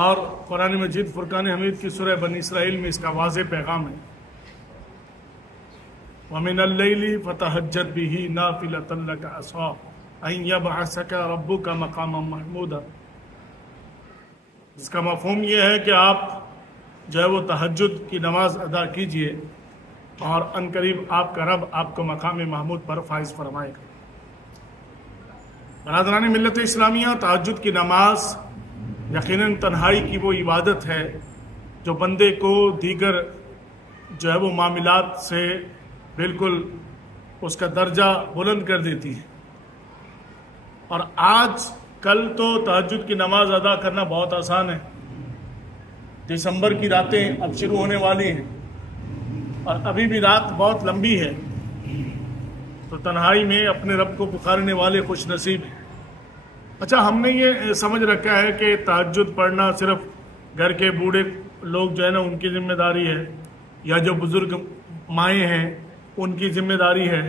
اور قرآن مجید فرقان حمید کی سورہ بنی اسرائیل میں اس کا واضح پیغام ہے، وَمِنَ اللَّيْلِ فَتَهَجَّدْ بِهِ نَافِلَةً لَكَ عَسَىٰ أَن يَبْعَثَكَ رَبُّكَ مَقَامًا مَحْمُودًا۔ اس کا مفہوم یہ ہے کہ آپ جو ہے وہ تہجد کی نماز ادا کیجئے اور عنقریب آپ کا رب آپ کو مقام محمود پر فائز فرمائے گا۔ برادران ملت اسلامیہ، تہجد کی نماز یقیناً تنہائی کی وہ عبادت ہے جو بندے کو دیگر جو ہے وہ معاملات سے بالکل اس کا درجہ بلند کر دیتی ہے۔ اور آج کل تو تہجد کی نماز ادا کرنا بہت آسان ہے، دسمبر کی راتیں اب شروع ہونے والی ہیں اور ابھی بھی رات بہت لمبی ہے، تو تنہائی میں اپنے رب کو پکارنے والے خوش نصیب ہیں۔ اچھا، ہم نے یہ سمجھ رکھا ہے کہ تہجد پڑھنا صرف گھر کے بوڑھے لوگ جو ہے نا ان کی ذمہ داری ہے، یا جو بزرگ مائیں ہیں ان کی ذمہ داری ہے،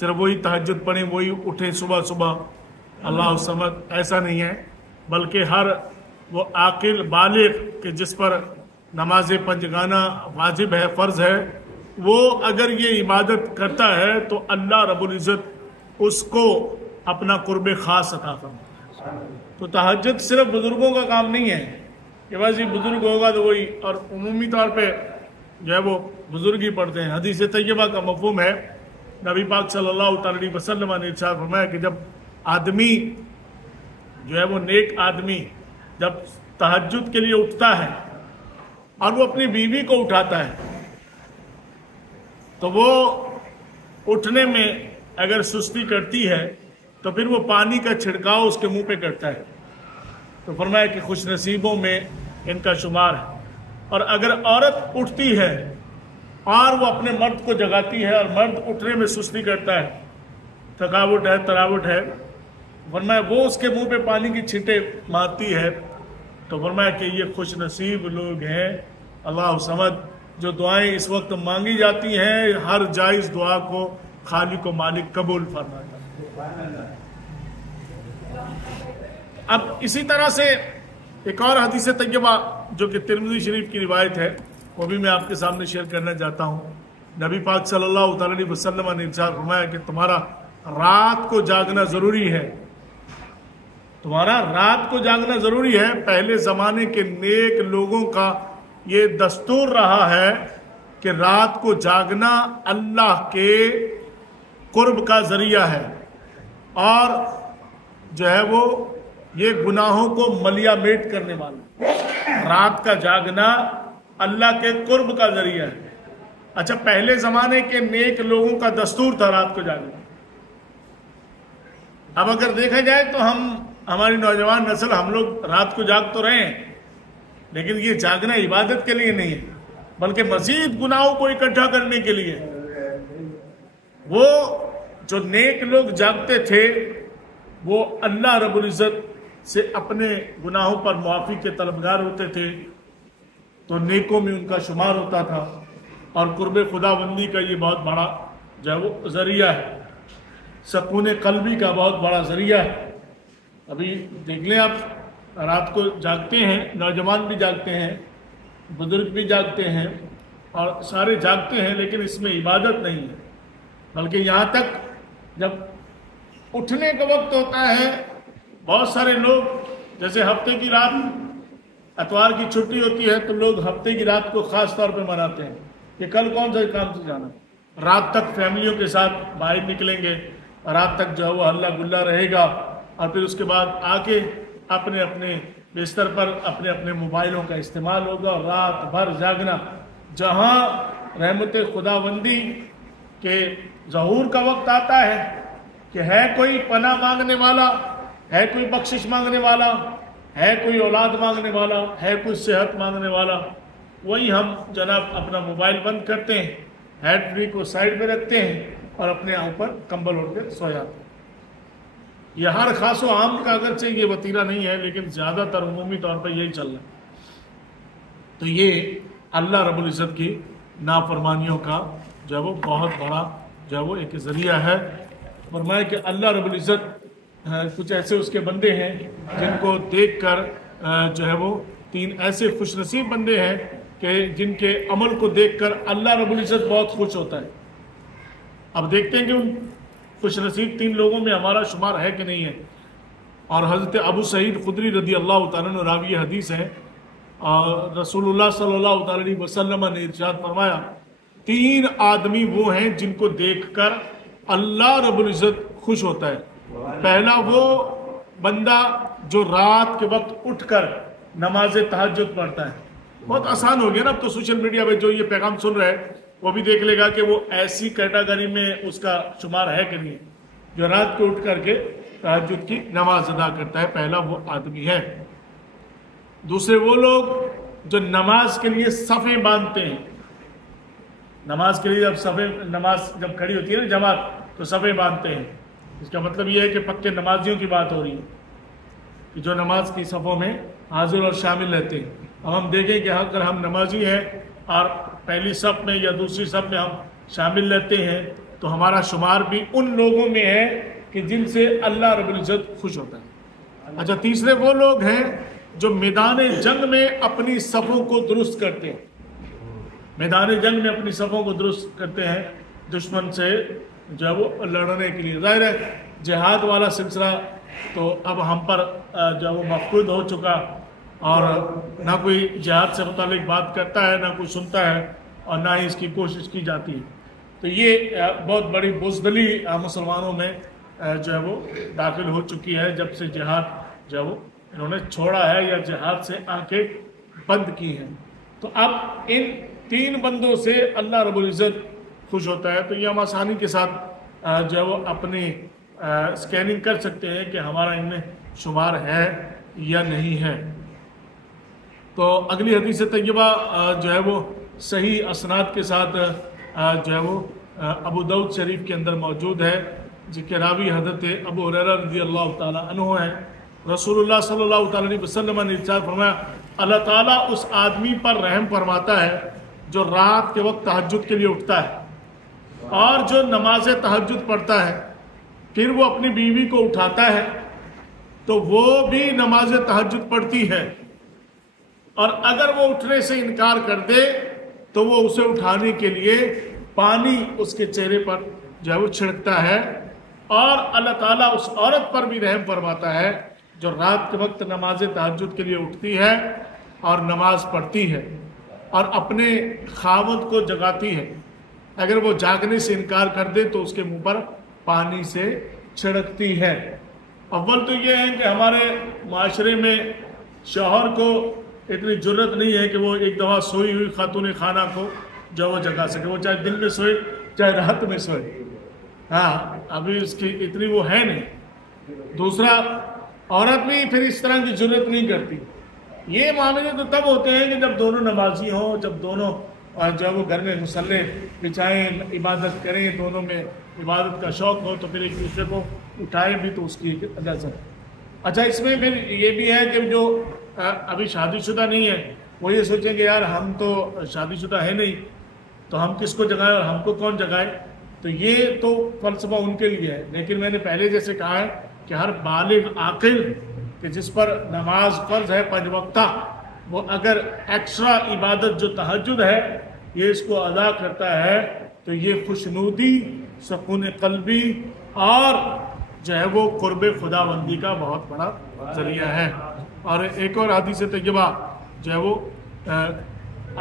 صرف وہی تہجد پڑھیں، وہی اٹھیں صبح صبح اللہ الصمد۔ ایسا نہیں ہے، بلکہ ہر وہ عاقل بالغ کہ جس پر نماز پنجگانہ واجب ہے، فرض ہے، وہ اگر یہ عبادت کرتا ہے تو اللہ رب العزت اس کو اپنا قرب خاص عطا فرمائے۔ تو تہجد صرف بزرگوں کا کام نہیں ہے کہ بس یہ بزرگ ہوگا تو وہی، اور عمومی طور پہ جو ہے وہ بزرگ ہی پڑھتے ہیں۔ حدیث طیبہ کا مفہوم ہے، نبی پاک صلی اللہ علیہ وسلم نے ارشاد فرمایا کہ جب آدمی جو ہے وہ نیک آدمی جب تہجد کے لیے اٹھتا ہے اور وہ اپنی بیوی کو اٹھاتا ہے تو وہ اٹھنے میں اگر سستی کرتی ہے تو پھر وہ پانی کا چھڑکاؤ اس کے منہ پہ کرتا ہے، تو فرمایا کہ خوش نصیبوں میں ان کا شمار ہے۔ اور اگر عورت اٹھتی ہے اور وہ اپنے مرد کو جگاتی ہے اور مرد اٹھنے میں سستی کرتا ہے، تھکاوٹ ہے، تراوٹ ہے، فرمایا وہ اس کے منہ پہ پانی کی چھینٹیں مارتی ہے، تو فرمایا کہ یہ خوش نصیب لوگ ہیں اللہ الصمد جو دعائیں اس وقت مانگی جاتی ہیں، ہر جائز دعا کو خالق و مالک قبول فرمائے۔ اب اسی طرح سے ایک اور حدیث طیبہ جو کہ ترمذی شریف کی روایت ہے، وہ بھی میں آپ کے سامنے شیئر کرنا چاہتا ہوں۔ نبی پاک صلی اللہ علیہ وسلم نے ارشاد فرمایا کہ تمہارا رات کو جاگنا ضروری ہے، تمہارا رات کو جاگنا ضروری ہے۔ پہلے زمانے کے نیک لوگوں کا یہ دستور رہا ہے کہ رات کو جاگنا اللہ کے قرب کا ذریعہ ہے، اور جو ہے وہ یہ گناہوں کو ملیا میٹ کرنے والا۔ رات کا جاگنا اللہ کے قرب کا ذریعہ ہے۔ اچھا، پہلے زمانے کے نیک لوگوں کا دستور تھا رات کو جاگنا۔ اب اگر دیکھا جائے تو ہماری نوجوان نسل، ہم لوگ رات کو جاگ تو رہے ہیں، لیکن یہ جاگنا عبادت کے لیے نہیں ہے، بلکہ مزید گناہوں کو اکٹھا کرنے کے لیے۔ وہ جو نیک لوگ جاگتے تھے وہ اللہ رب العزت سے اپنے گناہوں پر معافی کے طلبگار ہوتے تھے، تو نیکوں میں ان کا شمار ہوتا تھا، اور قرب خدا بندی کا یہ بہت بڑا جو ہے وہ ذریعہ ہے، سکون قلبی کا بہت بڑا ذریعہ ہے۔ ابھی دیکھ لیں آپ، رات کو جاگتے ہیں، نوجوان بھی جاگتے ہیں، بزرگ بھی جاگتے ہیں، اور سارے جاگتے ہیں، لیکن اس میں عبادت نہیں ہے، بلکہ یہاں تک جب اٹھنے کا وقت ہوتا ہے، بہت سارے لوگ جیسے ہفتے کی رات، اتوار کی چھٹی ہوتی ہے تو لوگ ہفتے کی رات کو خاص طور پہ مناتے ہیں کہ کل کون سے کام سے جانا، رات تک فیملیوں کے ساتھ باہر نکلیں گے، رات تک جو ہے وہ ہلہ گلا رہے گا، اور پھر اس کے بعد آ کے اپنے اپنے بستر پر اپنے اپنے موبائلوں کا استعمال ہوگا، اور رات بھر جاگنا۔ جہاں رحمت خداوندی کے ظہور کا وقت آتا ہے کہ ہے کوئی پناہ مانگنے والا، ہے کوئی بخشش مانگنے والا، ہے کوئی اولاد مانگنے والا، ہے کوئی صحت مانگنے والا، وہی ہم جناب اپنا موبائل بند کرتے ہیں، ہینڈ فری کو سائڈ میں رکھتے ہیں اور اپنے اوپر کمبل اوڑھ کے سو جاتے ہیں۔ یہ ہر خاص و عام کا اگرچہ یہ وتیرہ نہیں ہے، لیکن زیادہ تر عمومی طور پر یہی چل رہا ہے۔ تو یہ اللہ رب العزت کی نافرمانیوں کا جو ہے وہ بہت بڑا جو ہے وہ ایک ذریعہ ہے۔ فرمایا کہ اللہ رب العزت کچھ ایسے اس کے بندے ہیں جن کو دیکھ کر جو ہے وہ 3 ایسے خوش نصیب بندے ہیں کہ جن کے عمل کو دیکھ کر اللہ رب العزت بہت خوش ہوتا ہے۔ اب دیکھتے ہیں کہ ان خوش نصیب 3 لوگوں میں ہمارا شمار ہے کہ نہیں ہے۔ اور حضرت ابو سعید خدری رضی اللہ تعالیٰ عنہ راوی حدیث ہے، اور رسول اللہ صلی اللہ تعالیٰ علیہ وسلم نے ارشاد فرمایا 3 آدمی وہ ہیں جن کو دیکھ کر اللہ رب العزت خوش ہوتا ہے۔ پہلا وہ بندہ جو رات کے وقت اٹھ کر نماز تہجد پڑھتا ہے۔ بہت آسان ہو گیا نا، اب تو سوشل میڈیا پہ جو یہ پیغام سن رہے ہیں وہ بھی دیکھ لے گا کہ وہ ایسی کیٹاگری میں اس کا شمار ہے کہ نہیں، جو رات کو اٹھ کر کے تہجد کی نماز ادا کرتا ہے۔ پہلا وہ آدمی ہے۔ دوسرے وہ لوگ جو نماز کے لیے صفیں باندھتے ہیں۔ نماز کے لیے جب نماز جب کھڑی ہوتی ہے نا جماعت، تو صفیں باندھتے ہیں۔ اس کا مطلب یہ ہے کہ پکے نمازیوں کی بات ہو رہی ہے کہ جو نماز کی صفوں میں حاضر اور شامل رہتے ہیں۔ اب ہم دیکھیں کہ اگر ہم نمازی ہیں اور پہلی صف میں یا دوسری صف میں ہم شامل رہتے ہیں تو ہمارا شمار بھی ان لوگوں میں ہے کہ جن سے اللہ رب العزت خوش ہوتا ہے۔ اچھا، تیسرے وہ لوگ ہیں جو میدان جنگ میں اپنی صفوں کو درست کرتے ہیں۔ میدان جنگ میں اپنی صفوں کو درست کرتے ہیں دشمن سے جو ہے وہ لڑنے کے لیے۔ ظاہر ہے جہاد والا سلسلہ تو اب ہم پر جو ہے وہ مفقود ہو چکا، اور نہ کوئی جہاد سے متعلق بات کرتا ہے، نہ کوئی سنتا ہے، اور نہ ہی اس کی کوشش کی جاتی ہے۔ تو یہ بہت بڑی بزدلی مسلمانوں میں جو ہے وہ داخل ہو چکی ہے جب سے جہاد جو ہے وہ انہوں نے چھوڑا ہے یا جہاد سے آنکھیں بند کی ہیں۔ تو اب ان 3 بندوں سے اللہ رب العزت خوش ہوتا ہے۔ تو یہ ہم آسانی کے ساتھ جو ہے وہ اپنی اسکیننگ کر سکتے ہیں کہ ہمارا ان میں شمار ہے یا نہیں ہے۔ تو اگلی حدیث طیبہ جو ہے وہ صحیح اسناد کے ساتھ جو ہے وہ ابو داؤد شریف کے اندر موجود ہے، جس کے راوی حضرت ابو ہریرہ رضی اللہ تعالیٰ عنہ ہیں۔ رسول اللہ صلی اللہ تعالیٰ علیہ وسلم نے ارشاد فرمایا اللہ تعالیٰ اس آدمی پر رحم فرماتا ہے جو رات کے وقت تہجد کے لیے اٹھتا ہے اور جو نماز تہجد پڑھتا ہے، پھر وہ اپنی بیوی کو اٹھاتا ہے تو وہ بھی نماز تہجد پڑھتی ہے، اور اگر وہ اٹھنے سے انکار کر دے تو وہ اسے اٹھانے کے لیے پانی اس کے چہرے پر جو ہے وہ چھڑکتا ہے۔ اور اللہ تعالیٰ اس عورت پر بھی رحم فرماتا ہے جو رات کے وقت نماز تہجد کے لیے اٹھتی ہے اور نماز پڑھتی ہے اور اپنے خاوند کو جگاتی ہے۔ اگر وہ جاگنے سے انکار کر دے تو اس کے منہ پر پانی سے چھڑکتی ہے۔ اول تو یہ ہے کہ ہمارے معاشرے میں شوہر کو اتنی جرت نہیں ہے کہ وہ ایک دفعہ سوئی ہوئی خاتون خانہ کو جو وہ جگا سکے، وہ چاہے دن میں سوئے چاہے رات میں سوئے۔ ہاں، ابھی اس کی اتنی وہ ہے نہیں۔ دوسرا، عورت بھی پھر اس طرح کی جرت نہیں کرتی۔ یہ معاملے تو تب ہوتے ہیں کہ جب دونوں نمازی ہوں، جب دونوں جو وہ گھر میں مصلے بچھائیں، عبادت کریں، دونوں میں عبادت کا شوق ہو، تو پھر ایک دوسرے کو اٹھائے بھی تو اس کی اجازت۔ اچھا، اس میں پھر یہ بھی ہے کہ جو ابھی شادی شدہ نہیں ہے وہ یہ سوچیں کہ یار ہم تو شادی شدہ ہے نہیں تو ہم کس کو جگائیں اور ہم کو کون جگائے، تو یہ تو فلسفہ ان کے لیے ہے۔ لیکن میں نے پہلے جیسے کہا ہے کہ ہر بالغ عاقل کہ جس پر نماز فرض ہے 5 وقتہ، وہ اگر ایکسٹرا عبادت جو تہجد ہے یہ اس کو ادا کرتا ہے تو یہ خوشنودی، سکون قلبی اور جو ہے وہ قرب خداوندی کا بہت بڑا ذریعہ ہے۔ اور ایک اور حدیث طیبہ جو ہے وہ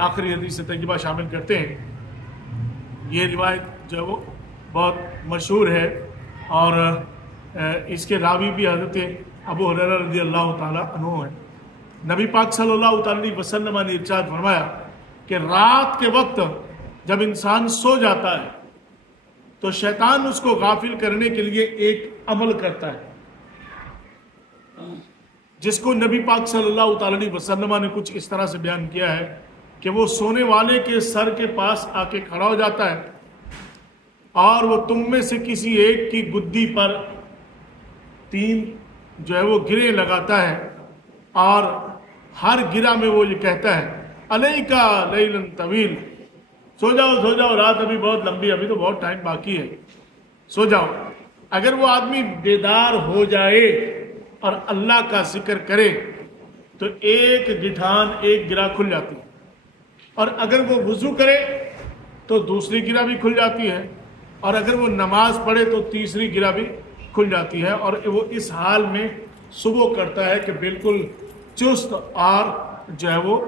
آخری حدیث طیبہ شامل کرتے ہیں۔ یہ روایت جو ہے وہ بہت مشہور ہے اور اس کے راوی بھی حضرت ابو ہریرہ رضی اللہ تعالیٰ عنہ ہیں۔ نبی پاک صلی اللہ تعالیٰ علیہ وسلم نے ارشاد فرمایا کہ رات کے وقت جب انسان سو جاتا ہے تو شیطان اس کو غافل کرنے کے لیے ایک عمل کرتا ہے جس کو نبی پاک صلی اللہ تعالیٰ علیہ وسلم نے کچھ اس طرح سے بیان کیا ہے کہ وہ سونے والے کے سر کے پاس آ کے کھڑا ہو جاتا ہے اور وہ تم میں سے کسی ایک کی گدی پر 3 جو ہے وہ گرے لگاتا ہے، اور ہر گرہ میں وہ یہ کہتا ہے علیکا لیلن طویل، سو جاؤ، رات ابھی بہت لمبی، ابھی تو بہت ٹائم باقی ہے، سو جاؤ۔ اگر وہ آدمی بیدار ہو جائے اور اللہ کا ذکر کرے تو ایک گٹھان ایک گرہ کھل جاتی ہے، اور اگر وہ وضو کرے تو دوسری گرہ بھی کھل جاتی ہے، اور اگر وہ نماز پڑھے تو تیسری گرہ بھی کھل جاتی ہے، اور وہ اس حال میں صبح کرتا ہے کہ بالکل چست، اور جو ہے وہ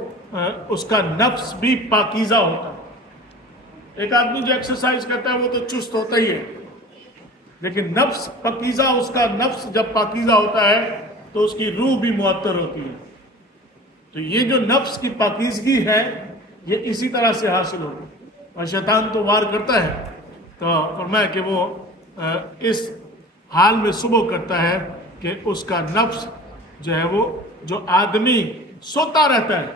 اس کا نفس بھی پاکیزہ ہوتا ہے۔ ایک آدمی جو ایکسرسائز کرتا ہے وہ تو چست ہوتا ہی ہے، لیکن نفس پاکیزہ، اس کا نفس جب پاکیزہ ہوتا ہے تو اس کی روح بھی معطر ہوتی ہے۔ تو یہ جو نفس کی پاکیزگی ہے یہ اسی طرح سے حاصل ہوگی، اور شیطان تو وار کرتا ہے، تو فرمایا کہ وہ اس حال میں صبح کرتا ہے کہ اس کا نفس جو ہے وہ، جو آدمی سوتا رہتا ہے،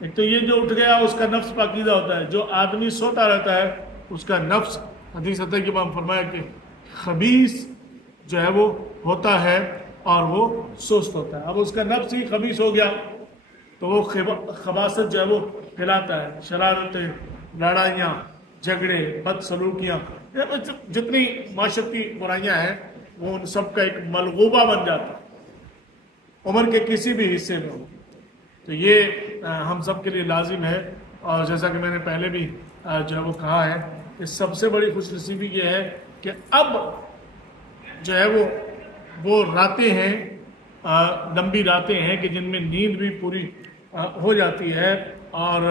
ایک تو یہ جو اٹھ گیا اس کا نفس پاکیزہ ہوتا ہے، جو آدمی سوتا رہتا ہے اس کا نفس، حدیث آتا ہے کہ امام فرمایا کہ خبیث جو ہے وہ ہوتا ہے اور وہ سست ہوتا ہے۔ اب اس کا نفس ہی خبیث ہو گیا تو وہ خباثت جو ہے وہ پھیلاتا ہے، شرارتیں، لڑائیاں، جھگڑے، بد سلوکیاں، جتنی معاشرتی برائیاں ہیں وہ ان سب کا ایک ملغوبہ بن جاتا ہے، عمر کے کسی بھی حصے میں ہو۔ تو یہ ہم سب کے لیے لازم ہے، اور جیسا کہ میں نے پہلے بھی جو ہے وہ کہا ہے، اس سب سے بڑی خوش نصیبی یہ ہے کہ اب جو ہے وہ راتیں ہیں، لمبی راتیں ہیں کہ جن میں نیند بھی پوری ہو جاتی ہے، اور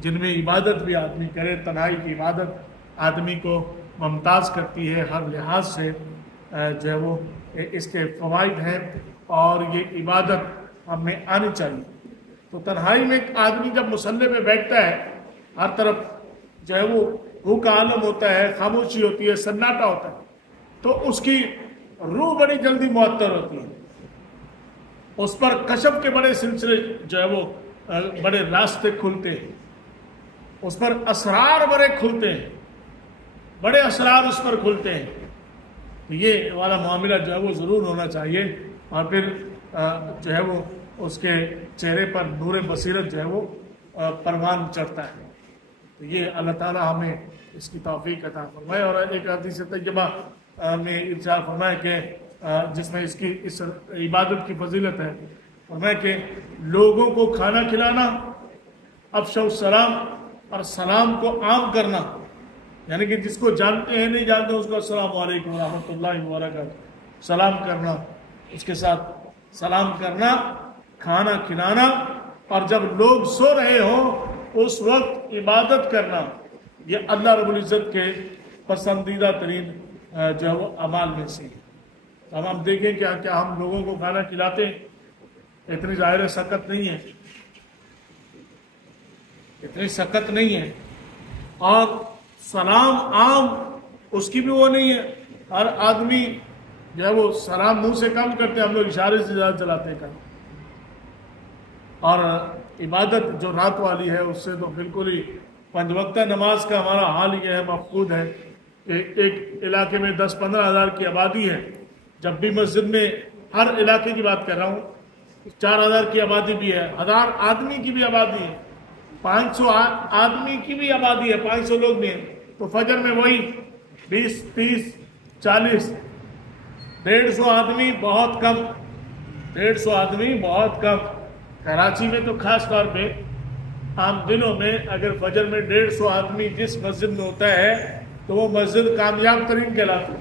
جن میں عبادت بھی آدمی کرے، تنہائی کی عبادت آدمی کو ممتاز کرتی ہے ہر لحاظ سے، جو ہے وہ اس کے فوائد ہیں، اور یہ عبادت ہم میں آنی چاہیے۔ تو تنہائی میں ایک آدمی جب مصلی پہ بیٹھتا ہے، ہر طرف جو ہے وہ روح کا عالم ہوتا ہے، خاموشی ہوتی ہے، سناٹا ہوتا ہے، تو اس کی روح بڑی جلدی معطر ہوتی ہے، اس پر کشف کے بڑے سلسلے جو ہے وہ بڑے راستے کھلتے ہیں، اس پر اسرار بڑے کھلتے ہیں، بڑے اسرار اس پر کھلتے ہیں۔ تو یہ والا معاملہ جو ہے وہ ضرور ہونا چاہیے، اور پھر جو ہے وہ اس کے چہرے پر نور بصیرت جو ہے وہ پروان چڑھتا ہے۔ تو یہ اللہ تعالیٰ ہمیں اس کی توفیق عطا فرمائے۔ اور ایک حدیث طیبہ میں ارشاد فرمایا کہ جس میں اس عبادت کی فضیلت ہے، فرمایا کہ لوگوں کو کھانا کھلانا، افشوا السلام، اور سلام کو عام کرنا، یعنی کہ جس کو جانتے ہیں نہیں جانتے اس کو السلام علیکم ورحمۃ اللہ وبرکاتہ سلام کرنا، اس کے ساتھ سلام کرنا، کھانا کھلانا، اور جب لوگ سو رہے ہوں اس وقت عبادت کرنا، یہ اللہ رب العزت کے پسندیدہ ترین جو ہے وہ اعمال میں سے ہے۔ اب ہم دیکھیں کیا ہم لوگوں کو کھانا کھلاتے ہیں؟ اتنی ظاہر سخت نہیں ہے، اتنی سخت نہیں ہے، اور سلام عام اس کی بھی وہ نہیں ہے، ہر آدمی جو ہے وہ سلام منہ سے کم کرتے ہیں، ہم لوگ اشارے سے زیادہ چلاتے ہیں کام۔ اور عبادت جو رات والی ہے اس سے تو بالکل ہی، 5 وقتہ نماز کا ہمارا حال یہ ہے، مفقود ہے کہ ایک علاقے میں 10-15 ہزار کی آبادی ہے، جب بھی مسجد میں، ہر علاقے کی بات کر رہا ہوں، 4000 کی آبادی بھی ہے، 1000 آدمی کی بھی آبادی ہے، 500 آدمی کی بھی آبادی ہے، 500 لوگ بھی ہیں، تو فجر میں وہی 20, 30, 40, 150 آدمی بہت کم، 150 آدمی بہت کم۔ کراچی میں تو خاص طور پہ عام دنوں میں اگر فجر میں 150 آدمی جس مسجد میں ہوتا ہے تو وہ مسجد کامیاب ترین کہلاتی ہے۔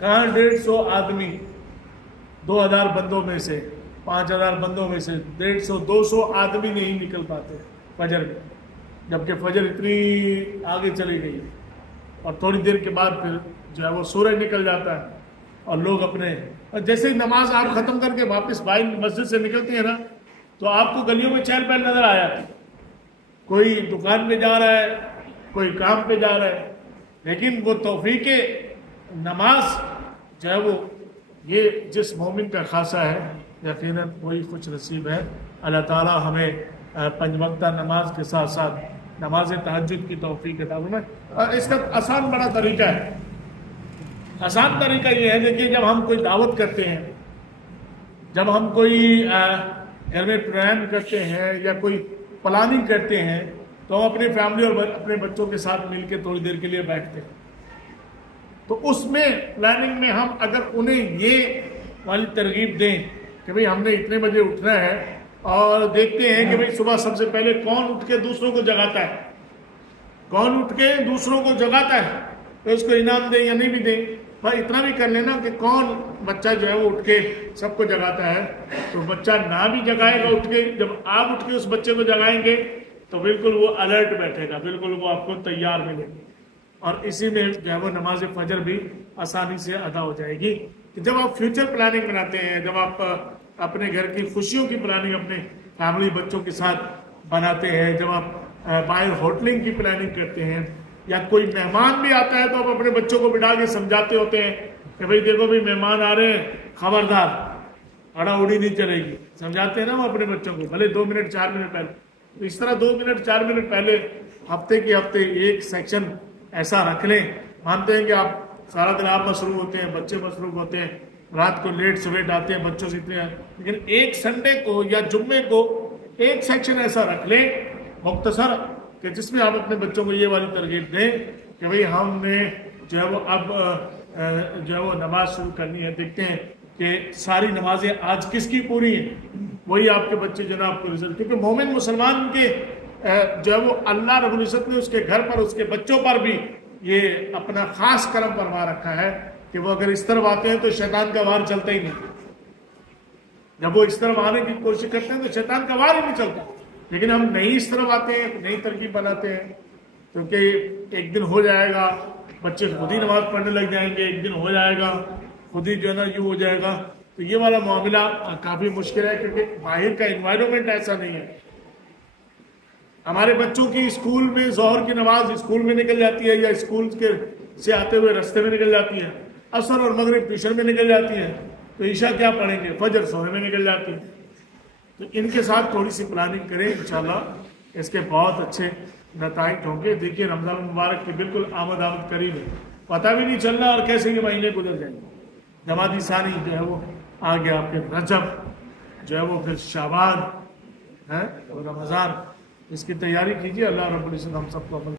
کہاں 150 آدمی 2000 بندوں میں سے، 5000 بندوں میں سے 150-200 آدمی نہیں نکل پاتے فجر میں، جبکہ فجر اتنی آگے چلی گئی ہے، اور تھوڑی دیر کے بعد پھر جو ہے وہ سورج نکل جاتا ہے، اور لوگ اپنے جیسے ہی نماز آپ ختم کر کے واپس باہر مسجد سے نکلتے ہیں نا، تو آپ کو گلیوں میں چہل پہل نظر آ جاتی، کوئی دکان پہ جا رہا ہے، کوئی کام پہ جا رہا ہے، لیکن وہ توفیق نماز جو ہے وہ یہ جس مومن کا خاصہ ہے یقیناً وہی خوش نصیب ہے۔ اللہ تعالیٰ ہمیں 5 وقتہ نماز کے ساتھ ساتھ نماز تہجد کی توفیق عطا فرمائے۔ اور اس کا آسان بڑا طریقہ ہے، آسان طریقہ یہ ہے، دیکھیے جب ہم کوئی دعوت کرتے ہیں، جب ہم کوئی گھر میں پلان کرتے ہیں یا کوئی پلاننگ کرتے ہیں، تو ہم اپنی فیملی اور اپنے بچوں کے ساتھ مل کے تھوڑی دیر کے لیے بیٹھتے ہیں، تو اس میں پلاننگ میں ہم اگر انہیں یہ والی ترغیب دیں کہ کہ بھئی ہم نے اتنے بجے اٹھنا ہے، اور دیکھتے ہیں کہ بھئی صبح سب سے پہلے کون اٹھ کے دوسروں کو جگاتا ہے، کون اٹھ کے دوسروں کو جگاتا ہے، تو اس کو انعام دیں یا نہیں بھی دیں، بھائی اتنا بھی کر لینا کہ کون بچہ جو ہے وہ اٹھ کے سب کو جگاتا ہے. تو بچہ نہ بھی جگائے گا اٹھ کے، جب آپ اٹھ کے اس بچے کو جگائیں گے تو بالکل وہ الرٹ بیٹھے گا، بالکل وہ آپ کو تیار ملے گی، اور اسی میں جو ہے وہ نماز فجر بھی آسانی سے ادا ہو جائے گی. کہ جب آپ فیوچر پلاننگ بناتے ہیں، جب آپ اپنے گھر کی خوشیوں کی پلاننگ اپنے فیملی بچوں کے ساتھ بناتے ہیں، جب آپ باہر ہوٹلنگ کی پلاننگ کرتے ہیں، یا کوئی مہمان بھی آتا ہے تو آپ اپنے بچوں کو بٹھا کے سمجھاتے ہوتے ہیں کہ بھئی دیکھو بھی مہمان آ رہے ہیں، خبردار اڑا اڑی نہیں چلے گی. سمجھاتے ہیں نا وہ اپنے بچوں کو، بھلے 2 منٹ 4 منٹ پہلے. تو اس طرح 2 منٹ 4 منٹ پہلے ہفتے کے ہفتے ایک سیکشن ایسا رکھ لیں. مانتے ہیں کہ آپ سارا دن آپ مصروف ہوتے ہیں، بچے مصروف ہوتے ہیں، رات کو لیٹ سویٹ آتے ہیں بچوں سے اتنے، لیکن ایک سنڈے کو یا جمعے کو ایک سیکشن ایسا رکھ لیں مختصر، کہ جس میں آپ اپنے بچوں کو یہ والی ترغیب دیں کہ بھئی ہم نے جو ہے وہ اب جو ہے وہ نماز شروع کرنی ہے. دیکھتے ہیں کہ ساری نمازیں آج کس کی پوری ہیں، وہی آپ کے بچے جو ہے آپ کو رزلٹ. کیونکہ مومن مسلمان کے جو ہے وہ اللہ رب العزت نے اس کے گھر پر، اس کے بچوں پر بھی یہ اپنا خاص کرم فرما رکھا ہے کہ وہ اگر اس طرف آتے ہیں تو شیطان کا وار چلتا ہی نہیں. جب وہ اس طرف آنے کی کوشش کرتے ہیں تو شیطان کا وار ہی نہیں چلتا. لیکن ہم نہیں اس طرف آتے ہیں، نئی ترکیب بناتے ہیں، کیونکہ ایک دن ہو جائے گا بچے خود ہی نماز پڑھنے لگ جائیں گے، ایک دن ہو جائے گا خود ہی جو ہے نا یوں ہو جائے گا. تو یہ والا معاملہ کافی مشکل ہے، کیونکہ باہر کا انوائرمنٹ ایسا نہیں ہے. ہمارے بچوں کی اسکول میں ظہر کی نماز اسکول میں نکل جاتی ہے، یا اسکول کے سے آتے ہوئے رستے میں نکل جاتی ہے، عصر اور مغرب ٹیوشن میں نکل جاتی ہے، تو عشاء کیا پڑھیں گے، فجر سونے میں نکل جاتی ہے. تو ان کے ساتھ تھوڑی سی پلاننگ کریں، انشاءاللہ اس کے بہت اچھے نتائج ہوں گے. دیکھیے رمضان المبارک کی بالکل آمد قریب ہے، پتہ بھی نہیں چل رہا اور کیسے یہ مہینے گزر جائیں گے. جمادی ثانی جو ہے وہ آگے، آپ کے رجب جو ہے وہ پھر شعبان ہے اور رمضان، اس کی تیاری کیجیے. اللہ رب العزت ہم سب کو عمل